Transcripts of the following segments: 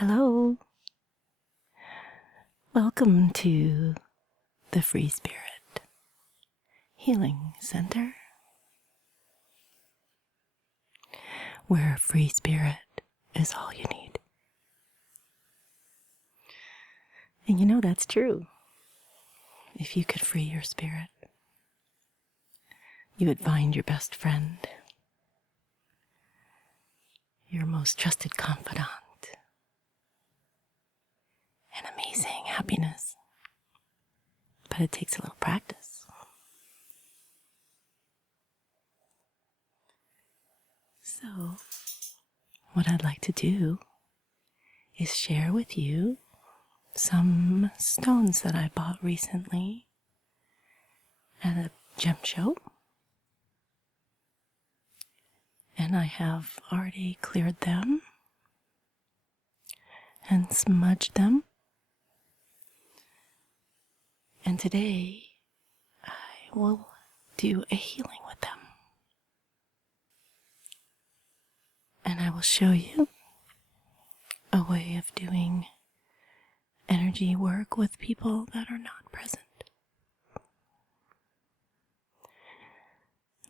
Hello. Welcome to the Free Spirit Healing Center, where free spirit is all you need. And you know that's true. If you could free your spirit, you would find your best friend, your most trusted confidant, and amazing happiness. But it takes a little practice. So, what I'd like to do is share with you some stones that I bought recently at a gem show. And I have already cleared them and smudged them. And today I will do a healing with them. And I will show you a way of doing energy work with people that are not present.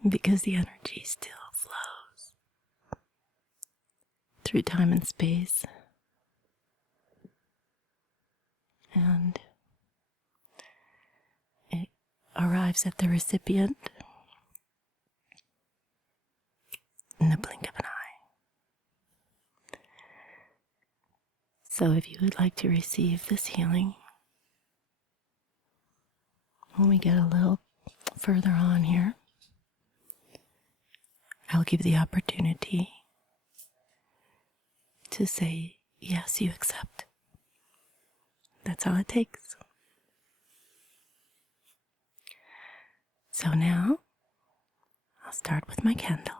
Because the energy still flows through time and space. And it arrives at the recipient in the blink of an eye. So if you would like to receive this healing, when we get a little further on here, I'll give the opportunity to say, yes, you accept. That's all it takes. So now, I'll start with my candle.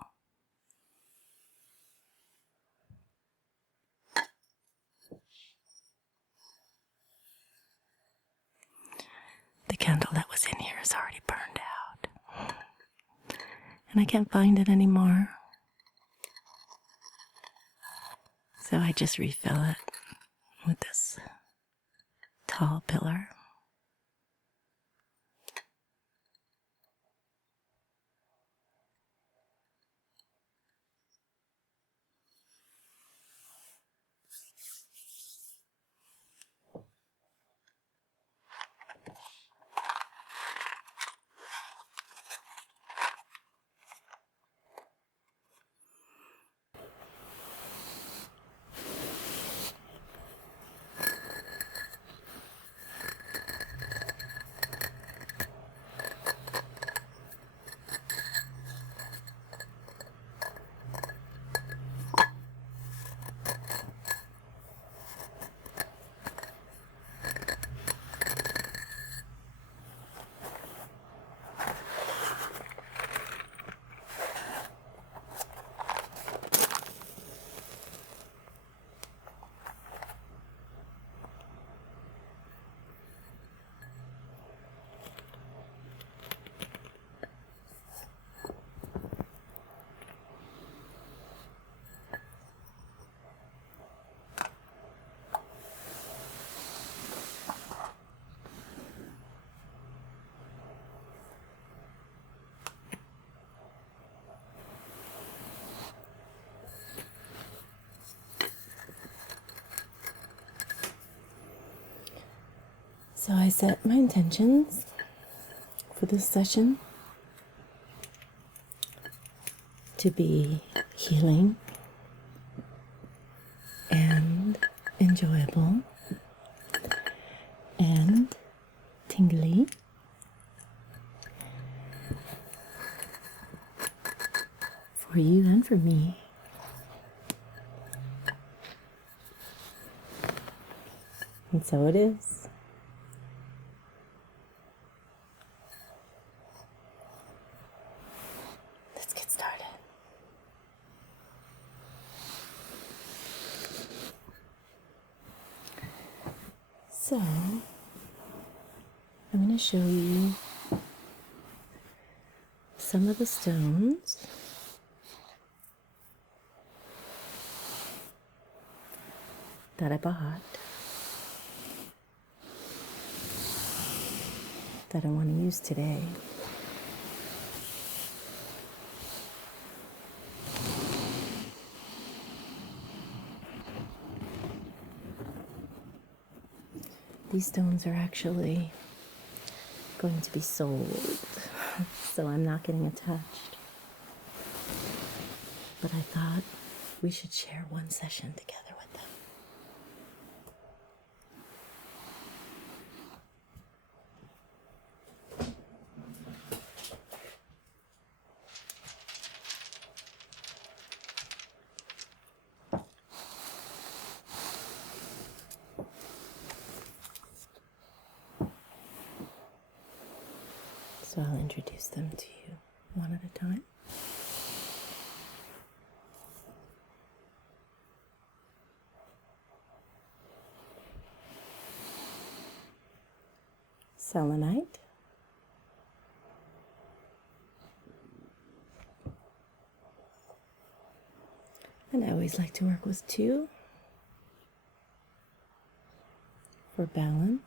The candle that was in here is already burned out. And I can't find it anymore. So I just refill it with this tall pillar. So I set my intentions for this session to be healing and enjoyable and tingly for you and for me. And so it is. Let's get started. So, I'm going to show you some of the stones that I bought that I want to use today. These stones are actually going to be sold, so I'm not getting attached. But I thought we should share one session together with them. So I'll introduce them to you one at a time. Selenite, and I always like to work with 2 for balance.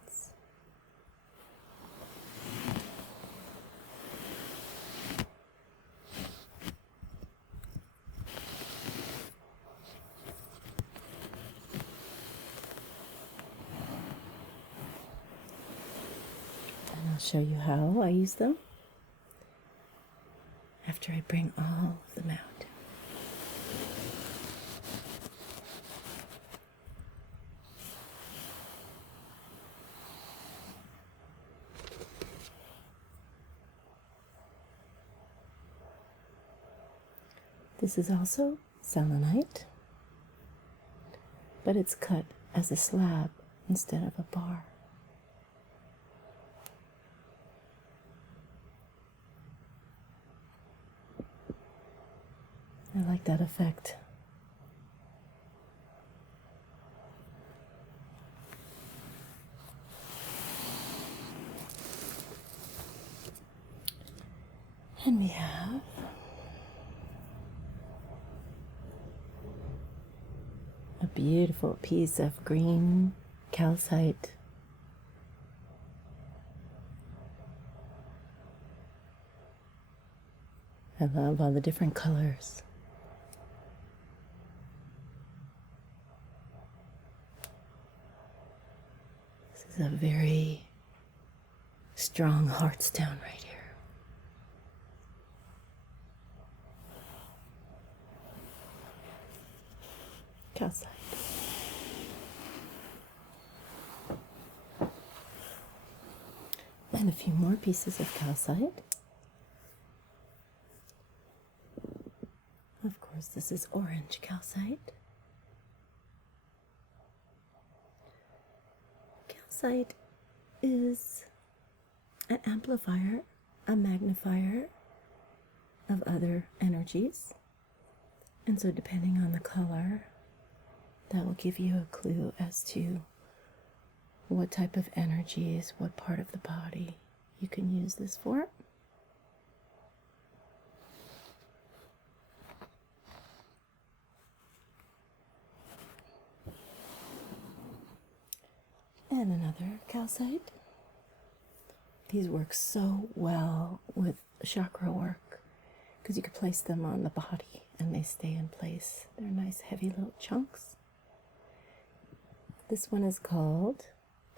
I'll show you how I use them after I bring all of them out. This is also selenite, but it's cut as a slab instead of a bar. I like that effect. And we have a beautiful piece of green calcite. I love all the different colors. This is a very strong heartstone right here. Calcite. And a few more pieces of calcite. Of course, this is orange calcite. Calcite is an amplifier, a magnifier of other energies. And so depending on the color, that will give you a clue as to what type of energies, what part of the body you can use this for. And another calcite. These work so well with chakra work because you could place them on the body and they stay in place. They're nice heavy little chunks. This one is called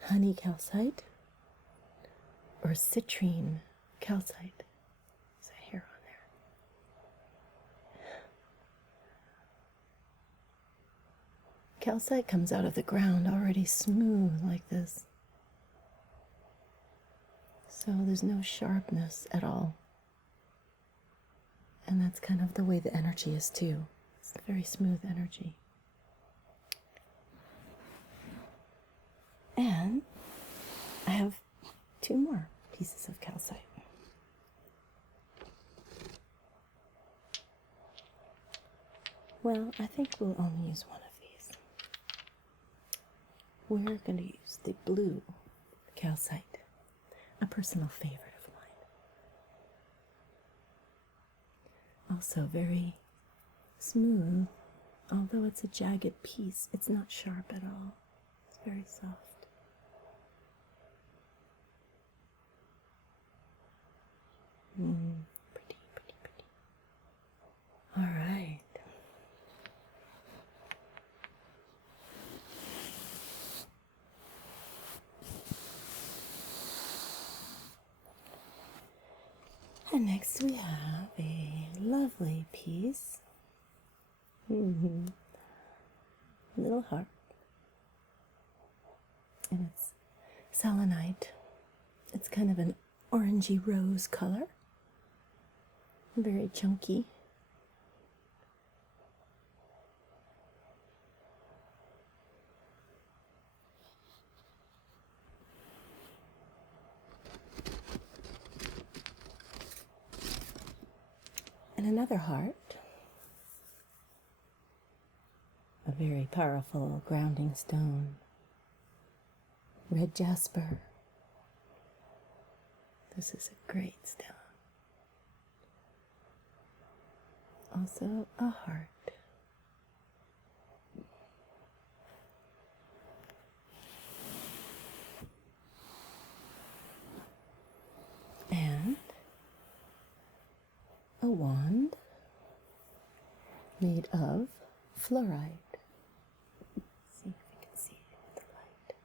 honey calcite or citrine calcite. There's a hair on there. Calcite comes out of the ground already smooth like this. So there's no sharpness at all. And that's kind of the way the energy is too. It's a very smooth energy. And I have 2 more pieces of calcite. Well, I think we'll only use one of these. We're going to use the blue calcite, a personal favorite of mine. Also very smooth although it's a jagged piece, it's not sharp at all. It's very soft. Pretty, pretty, pretty. All right. And next we have a lovely piece. Little heart. And it's selenite. It's kind of an orangey rose color. Very chunky. And another heart. A very powerful grounding stone. Red jasper. This is a great stone. Also a heart. And a wand made of fluorite. See if you can see it with the light.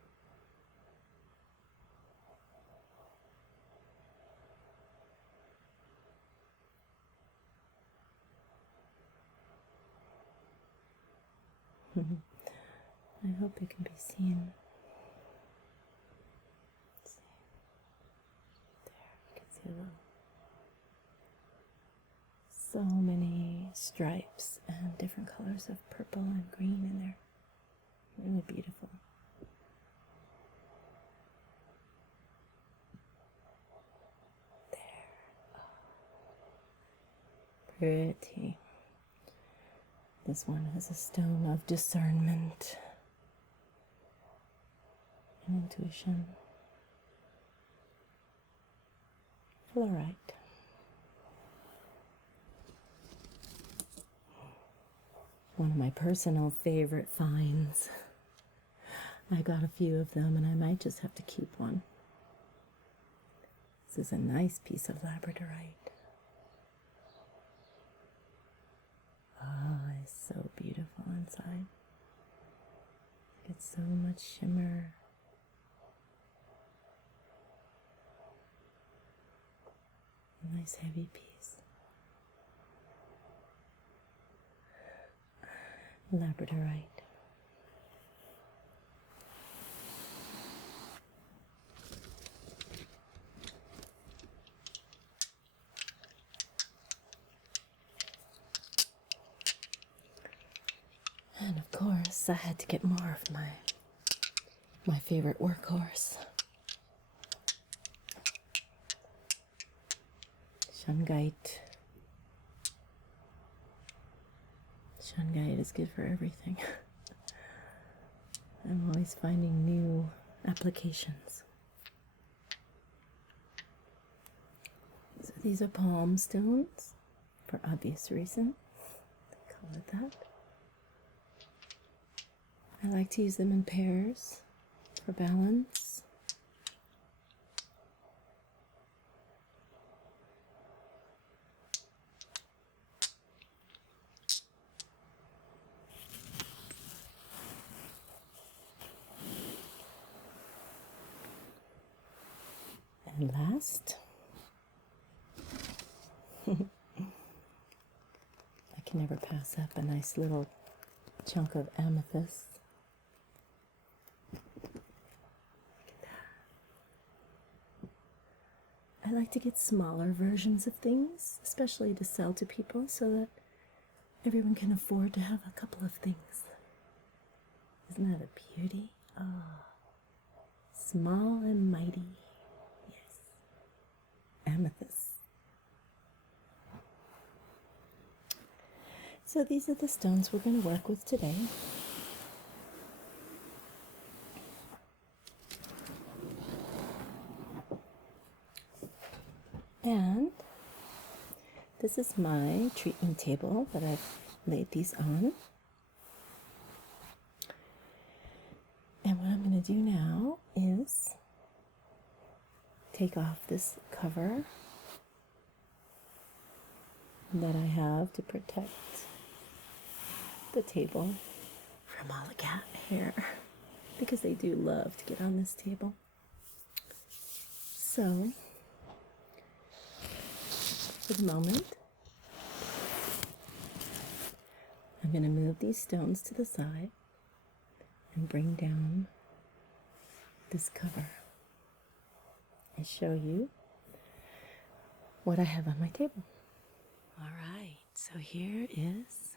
I hope it can be seen. Let's see. There, you can see a little. So many stripes and different colors of purple and green in there. Really beautiful. There. Oh. Pretty. This one has a stone of discernment and intuition. Fluorite. One of my personal favorite finds. I got a few of them and I might just have to keep one. This is a nice piece of labradorite. Oh, it's so beautiful inside. It's so much shimmer. A nice heavy piece. Labradorite. And of course, I had to get more of my favorite workhorse. Shungite. Shungite is good for everything. I'm always finding new applications. So these are palm stones, for obvious reason. They call it that. I like to use them in pairs for balance. And last, I can never pass up a nice little chunk of amethyst. Look at that. I like to get smaller versions of things, especially to sell to people so that everyone can afford to have a couple of things. Isn't that a beauty? Oh, small and mighty. Amethyst. So these are the stones we're going to work with today. And this is my treatment table that I've laid these on. going to do now is take off this cover that I have to protect the table from all the cat hair, because they do love to get on this table. So, for the moment, I'm going to move these stones to the side and bring down this cover and show you what I have on my table. All right, so here is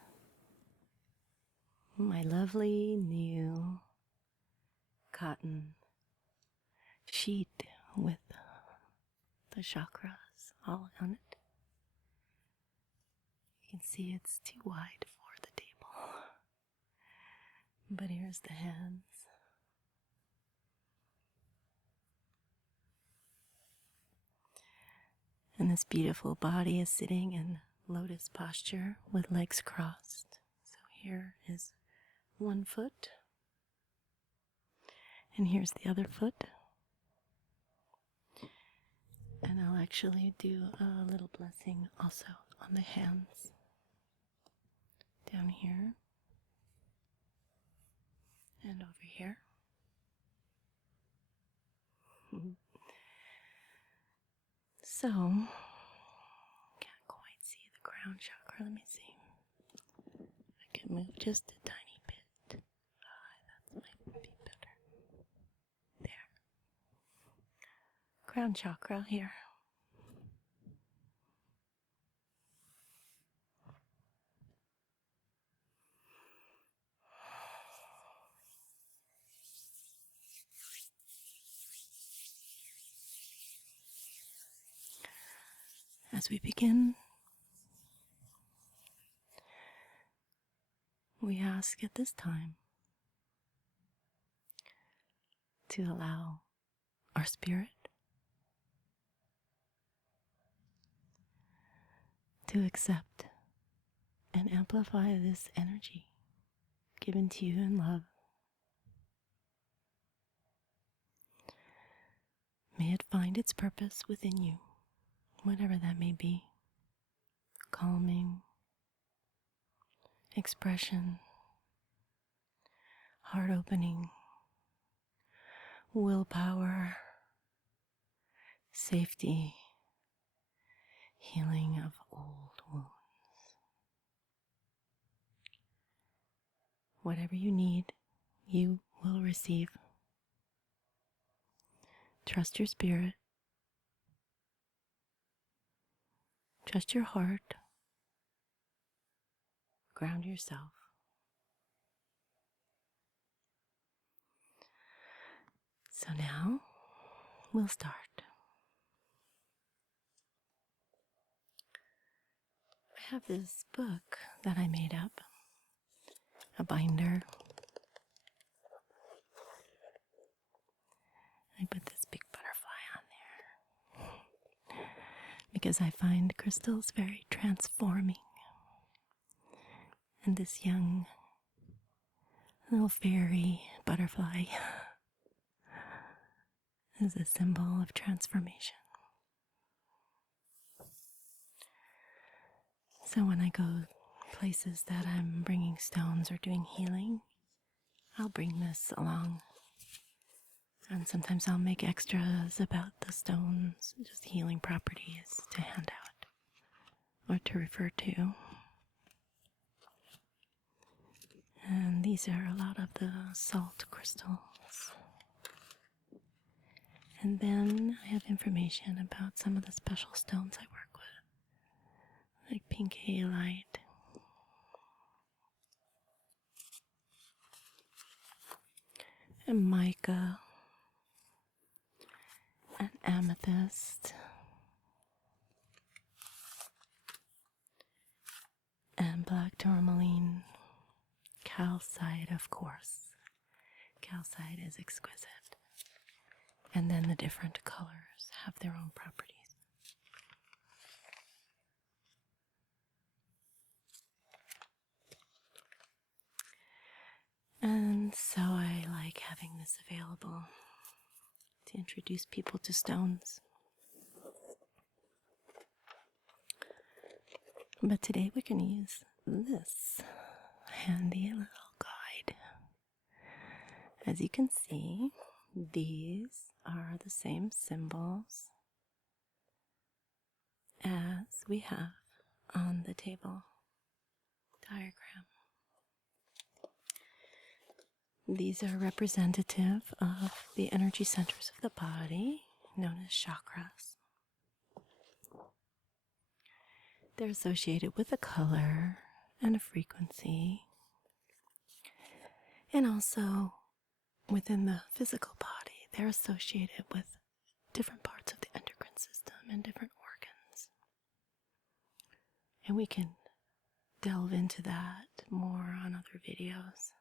my lovely new cotton sheet with the chakras all on it. You can see it's too wide for the table, but here's the hands. And this beautiful body is sitting in lotus posture with legs crossed. So here is one foot, and here's the other foot. And I'll actually do a little blessing also on the hands down here and over here. So, can't quite see the crown chakra. Let me see. I can move just a tiny bit. That might be better. There. Crown chakra here. As we begin, we ask at this time to allow our spirit to accept and amplify this energy given to you in love. May it find its purpose within you, whatever that may be. Calming, expression, heart opening, willpower, safety, healing of old wounds. Whatever you need, you will receive. Trust your spirit. Trust your heart. Ground yourself. So now, we'll start. I have this book that I made up, a binder. I put this big butterfly on there because I find crystals very transforming. And this young little fairy butterfly is a symbol of transformation. So when I go places that I'm bringing stones or doing healing, I'll bring this along. And sometimes I'll make extras about the stones, just healing properties to hand out or to refer to. And these are a lot of the salt crystals. And then I have information about some of the special stones I work with, like pink halite, and mica, and amethyst, and black tourmaline, calcite, of course. Calcite is exquisite. And then the different colors have their own properties. And so I like having this available to introduce people to stones. But today we're going to use this handy little guide. As you can see, these are the same symbols as we have on the table diagram. These are representative of the energy centers of the body, known as chakras. They're associated with a color and a frequency, and also within the physical body, they're associated with different parts of the endocrine system and different organs. And we can delve into that more on other videos.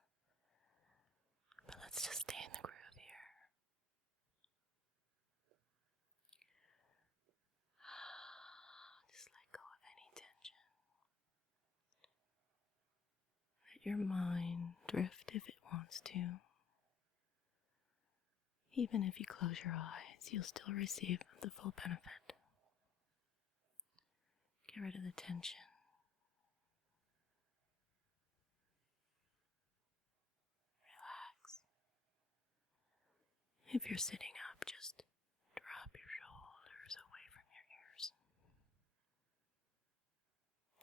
But let's just stay in the groove here. Just let go of any tension. Let your mind drift if it wants to. Even if you close your eyes, you'll still receive the full benefit. Get rid of the tension. Relax. If you're sitting up, just drop your shoulders away from your ears.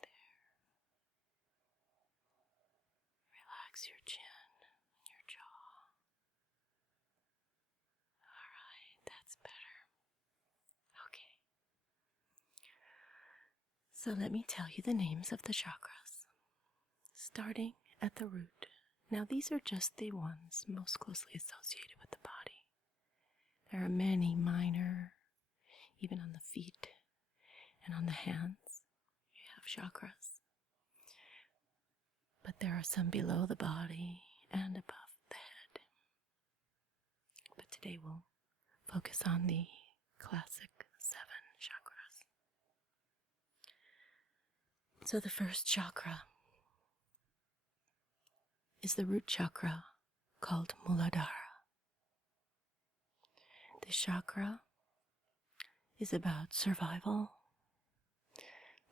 There. Relax your chin and your jaw. Alright, that's better. Okay. So let me tell you the names of the chakras. Starting at the root. Now these are just the ones most closely associated with the body. There are many minor, even on the feet and on the hands, you have chakras. But there are some below the body and above the head. But today we'll focus on the classic 7 chakras. So the first chakra is the root chakra called Muladhara. This chakra is about survival,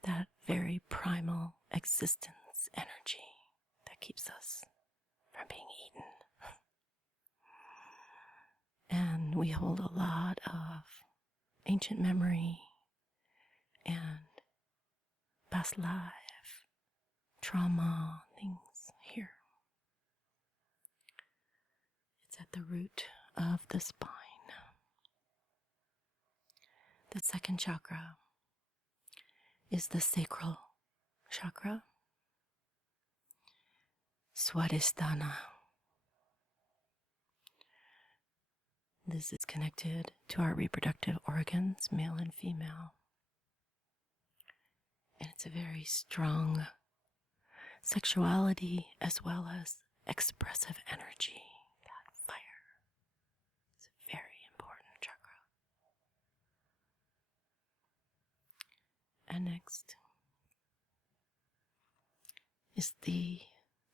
that very primal existence energy that keeps us from being eaten. And we hold a lot of ancient memory and past life, trauma, things here. It's at the root of the spine. The second chakra is the sacral chakra, Swadhisthana. This is connected to our reproductive organs, male and female. And it's a very strong sexuality as well as expressive energy, that fire. It's a very important chakra. And next is the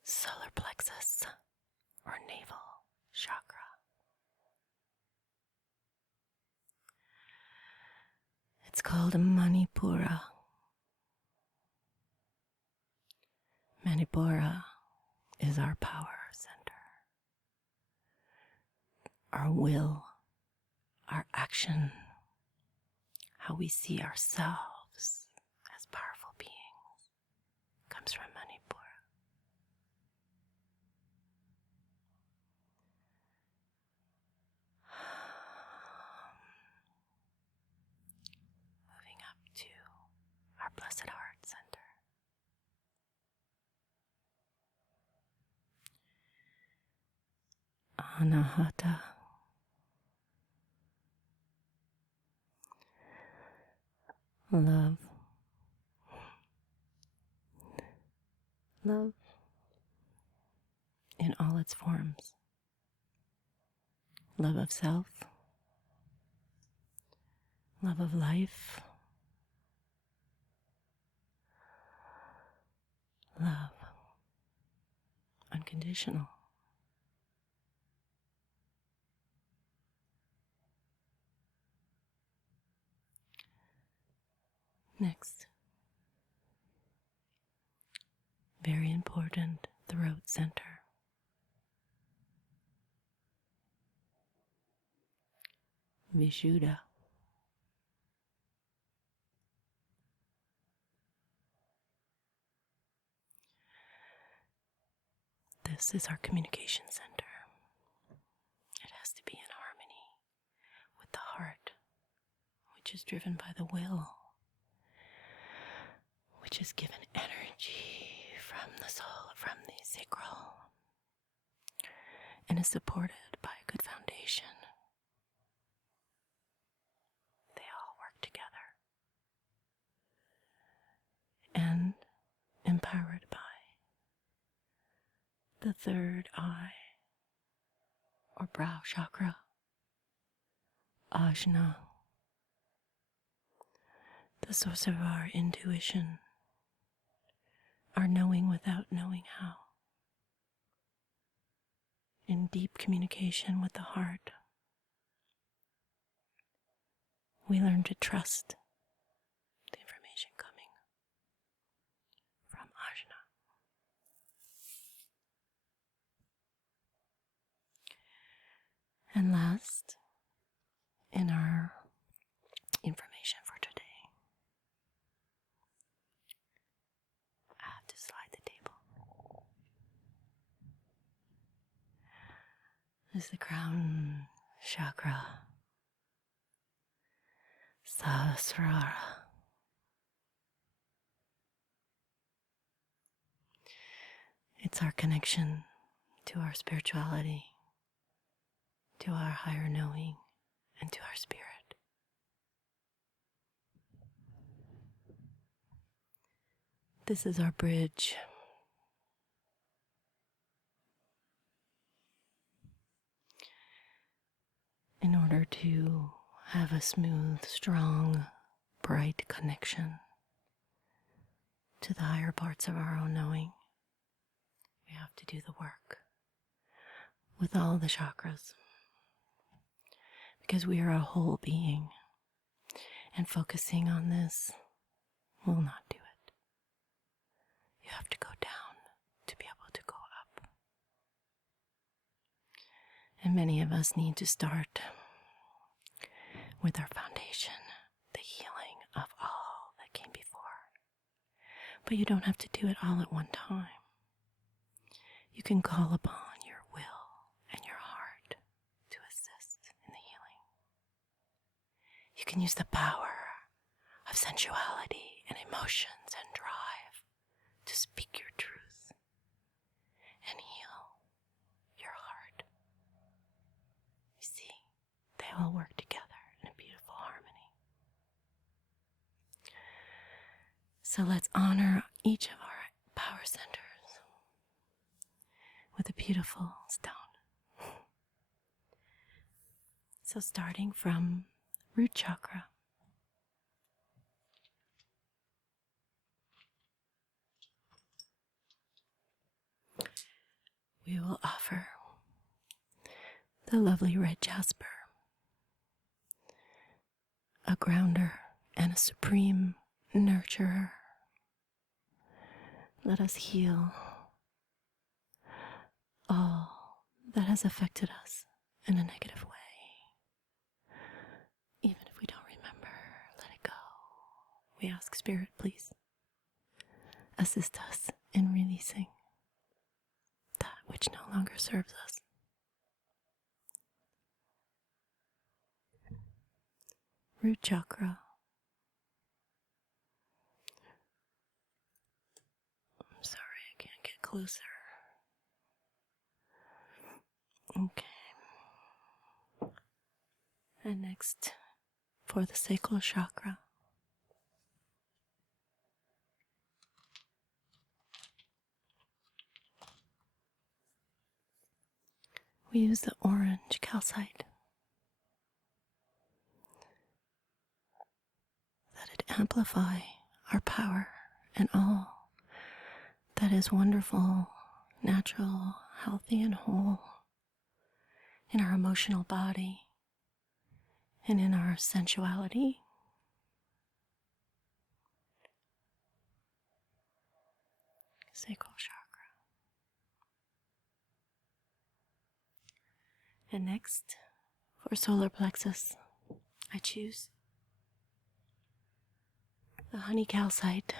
solar plexus or navel chakra. It's called Manipura. Manipura is our power center, our will, our action, how we see ourselves as powerful beings comes from Manipura. Moving up to our Blessed Heart Center. Anahata. Love. Love in all its forms. Love of self. Love of life. Love. Unconditional. Next, very important, throat center. Vishuddha. This is our communication center. It has to be in harmony with the heart, which is driven by the will, which is given energy from the soul, from the sacral, and is supported by a good foundation. They all work together and empowered by the third eye or brow chakra, ajna, the source of our intuition, our knowing without knowing how, in deep communication with the heart. We learn to trust the information coming from ajna. And last, in our information for today, I have to slide the table, is the crown chakra, Sahasrara. It's our connection to our spirituality, to our higher knowing, and to our spirit. This is our bridge. In order to have a smooth, strong, bright connection to the higher parts of our own knowing, we have to do the work with all the chakras, because we are a whole being, and focusing on this will not do it. You have to go down to be able to go up. And many of us need to start with our foundation, the healing of all that came before. But you don't have to do it all at one time. You can call upon your will and your heart to assist in the healing. You can use the power of sensuality and emotions and drive to speak your truth and heal your heart. You see, they all work together in a beautiful harmony. So let's honor each of our power centers with a beautiful stone. So starting from root chakra, we will offer the lovely red jasper, a grounder and a supreme nurturer. Let us heal all that has affected us in a negative way. Even if we don't remember, let it go. We ask Spirit, please assist us in releasing that which no longer serves us. Root chakra. I'm sorry, I can't get closer. Okay. And next, for the sacral chakra, we use the orange calcite. Let it amplify our power and all that is wonderful, natural, healthy, and whole in our emotional body and in our sensuality. sacral chakra. And next, for solar plexus, I choose the honey calcite,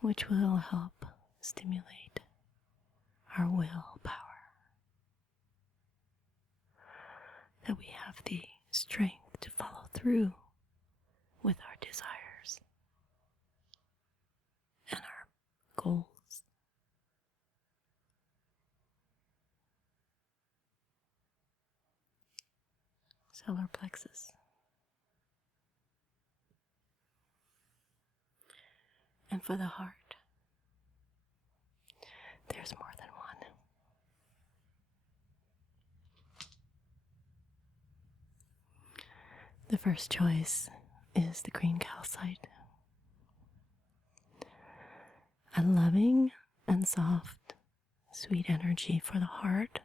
which will help stimulate our willpower, that we have the strength to follow through with our desires and our goals. Solar plexus. And for the heart, there's more than one. The first choice is the green calcite. A loving and soft, sweet energy for the heart,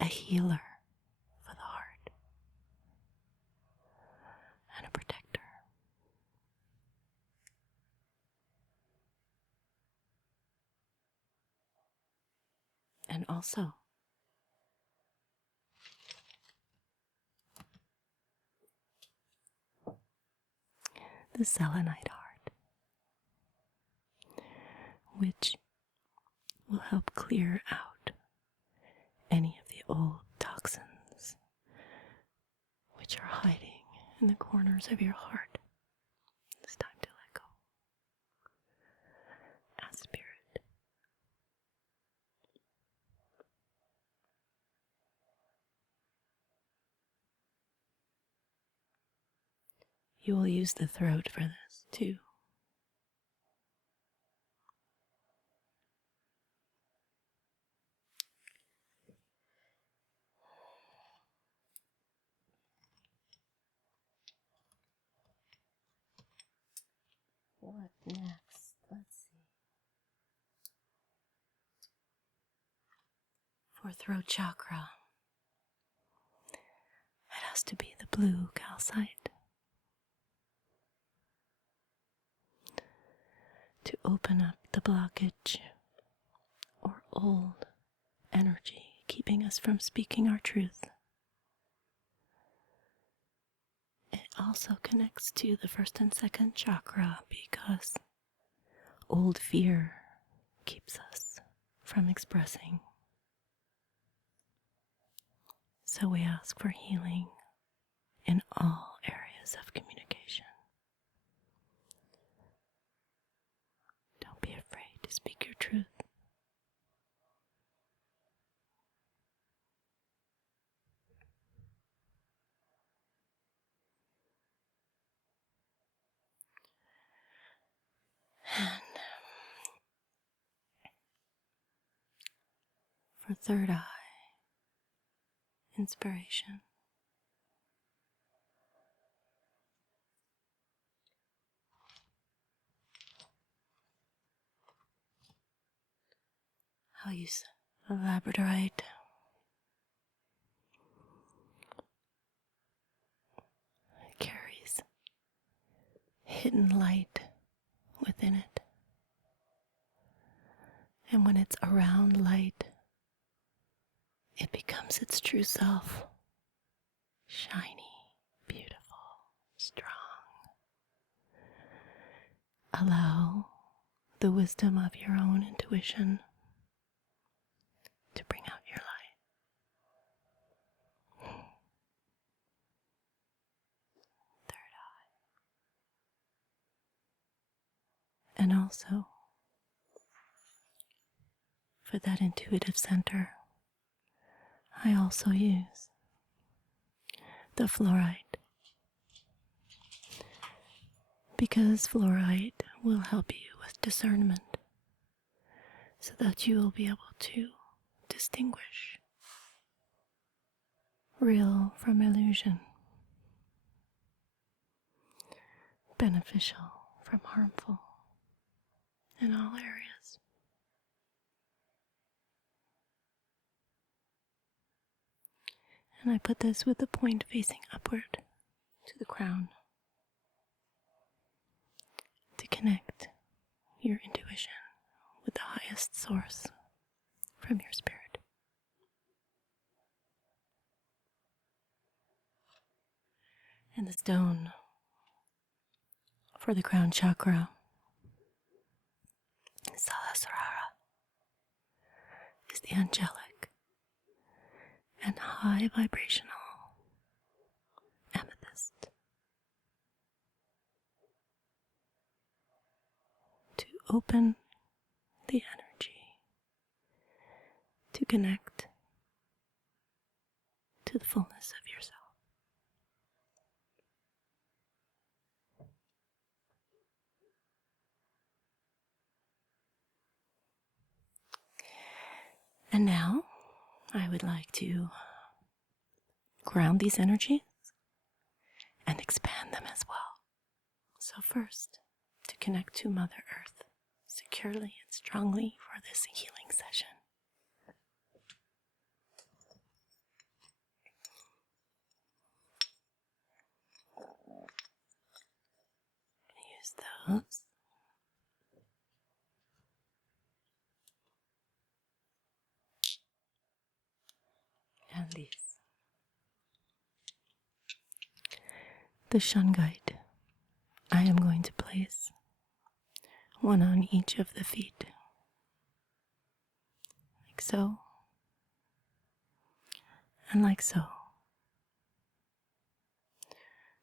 a healer for the heart, and a protector. And also the selenite heart, which will help clear out any of the old toxins which are hiding in the corners of your heart. It's time to let go. Ask Spirit. You will use the throat for this too. What next? Let's see. For throat chakra, it has to be the blue calcite. To open up the blockage or old energy keeping us from speaking our truth. It also connects to the first and second chakra because old fear keeps us from expressing. So we ask for healing in all areas of communication. Don't be afraid to speak your truth. And for third eye, inspiration. I'll use labradorite. It carries hidden light within it. And when it's around light, it becomes its true self. Shiny, beautiful, strong. Allow the wisdom of your own intuition to bring out your light. Third eye. And also, for that intuitive center, I also use the fluorite, because fluorite will help you with discernment so that you will be able to distinguish real from illusion, beneficial from harmful in all areas. And I put this with the point facing upward to the crown. connect your intuition with the highest source from your spirit. And the stone for the crown chakra, Sahasrara, is the angelic and high vibrational amethyst. To open the energy, to connect to the fullness of yourself. And now, I would like to ground these energies and expand them as well. So first, to connect to Mother Earth securely and strongly for this healing session. Use those. And these. The shungite, I am going to place one on each of the feet, like so, and like so,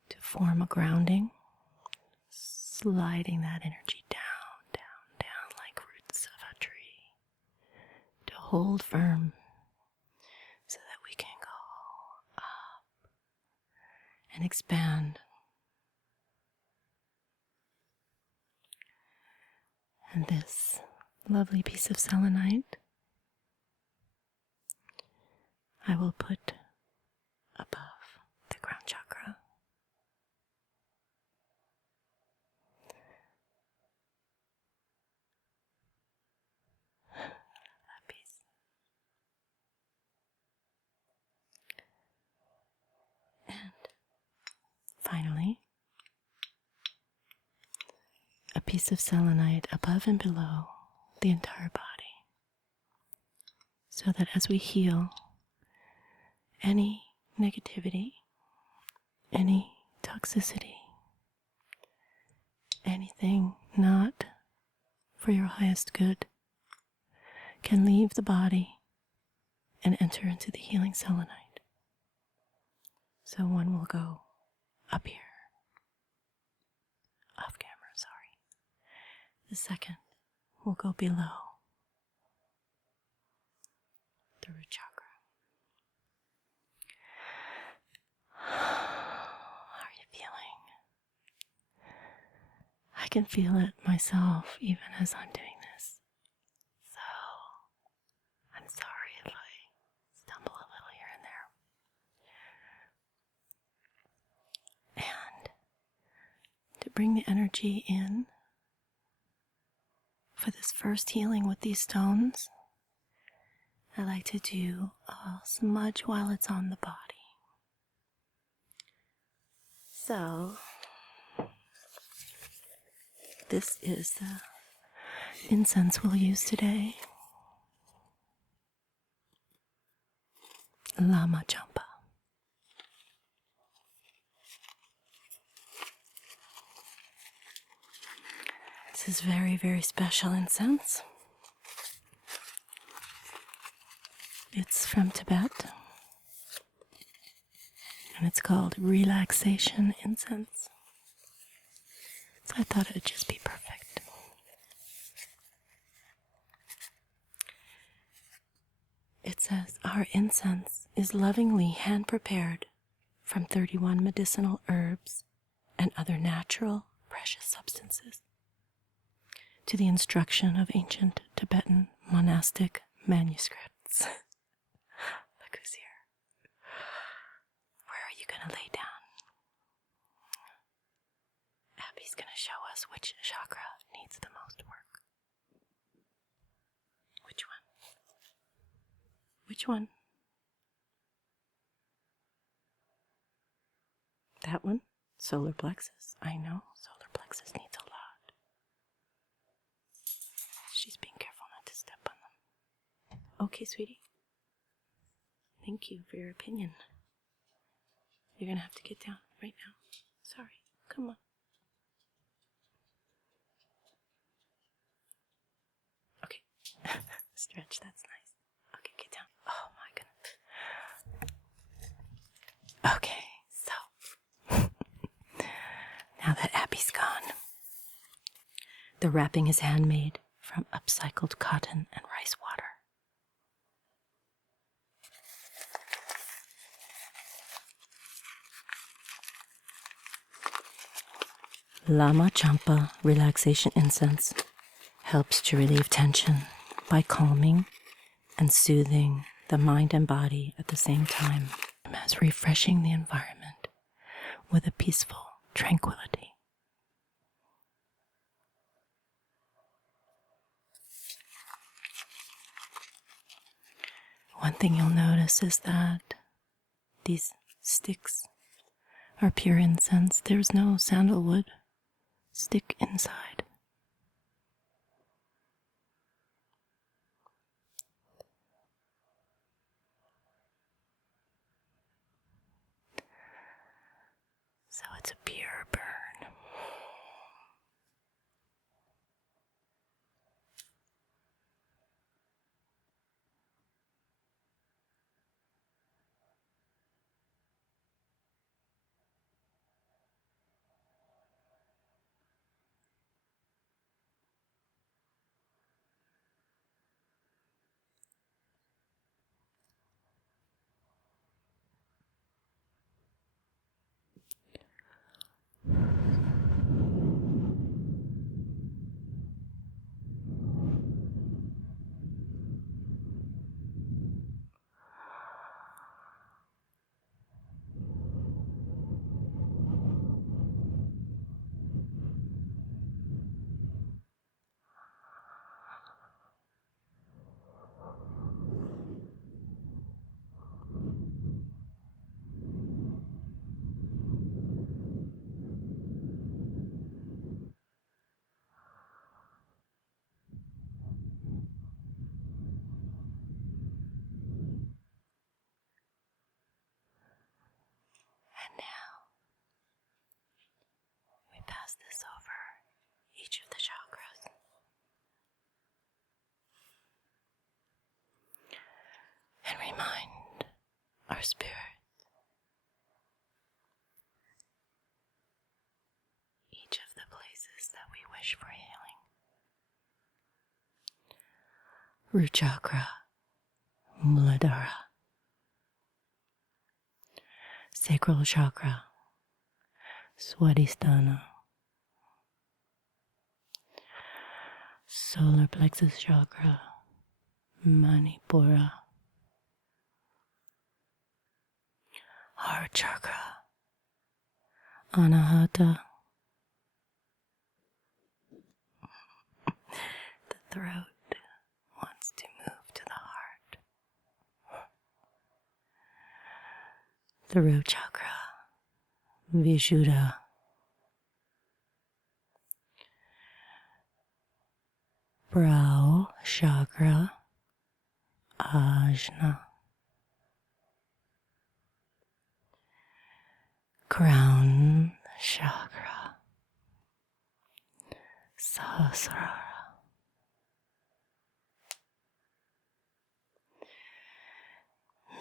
to form a grounding, sliding that energy down, down, down like roots of a tree, to hold firm so that we can go up and expand. And this lovely piece of selenite I will put above the crown chakra. That piece. And finally, a piece of selenite above and below the entire body, so that as we heal any negativity, any toxicity, anything not for your highest good can leave the body and enter into the healing selenite. So one will go up here, off camera, sorry. The second will go below the root chakra. How are you feeling? I can feel it myself even as I'm doing this. So, I'm sorry if I stumble a little here and there. And to bring the energy in for this first healing with these stones, I like to do a smudge while it's on the body. So, this is the incense we'll use today. Lama Champa. This is very, very special incense. It's from Tibet, and it's called Relaxation incense. So I thought it would just be perfect. It says, our incense is lovingly hand-prepared from 31 medicinal herbs and other natural, precious substances to the instruction of ancient Tibetan monastic manuscripts. Look who's here. Where are you going to lay down? Abby's going to show us which chakra needs the most work. Which one? Which one? That one? Solar plexus. I know, solar plexus needs a lot. Okay, sweetie. Thank you for your opinion. You're gonna have to get down right now. Sorry. Come on. Okay. Stretch, that's nice. Okay, get down. Oh my goodness. Okay, so now that Abby's gone, the wrapping is handmade from upcycled cotton and rice water. Lama Champa Relaxation Incense helps to relieve tension by calming and soothing the mind and body at the same time, as refreshing the environment with a peaceful tranquility. One thing you'll notice is that these sticks are pure incense. There's no sandalwood stick inside. So it's a pure burn. And now we pass this over each of the chakras. And remind our spirit each of the places that we wish for healing. Root chakra, Muladhara. Sacral chakra, Swadhisthana. Solar plexus chakra, Manipura. Heart chakra, Anahata. The throat wants to move to the heart. The root chakra, Vishuddha. Brow chakra, Ajna. Crown chakra, Sahasrara.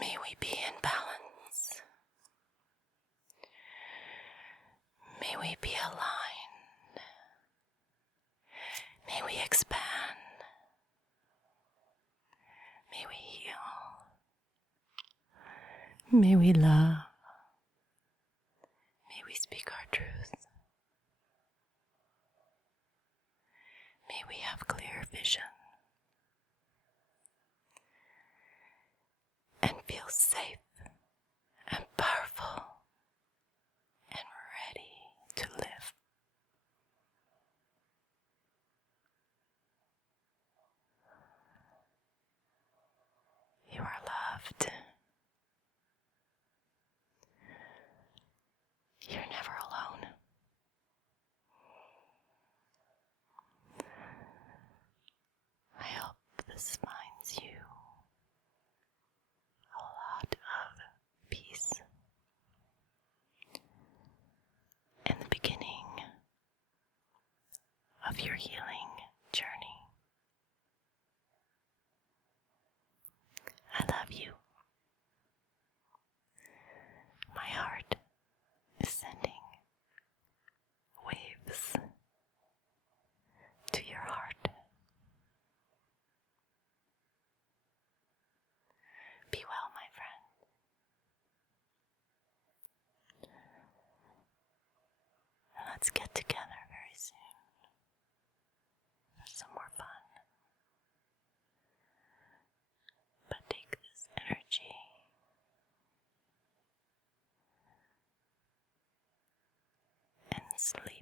May we be in balance. May we be aligned. May we expand. May we heal. May we love. May we speak our truth. May we have clear vision and feel safe and powerful and ready to live. You are loved. You're never alone. I hope this finds you let's get together very soon for some more fun. But take this energy and sleep.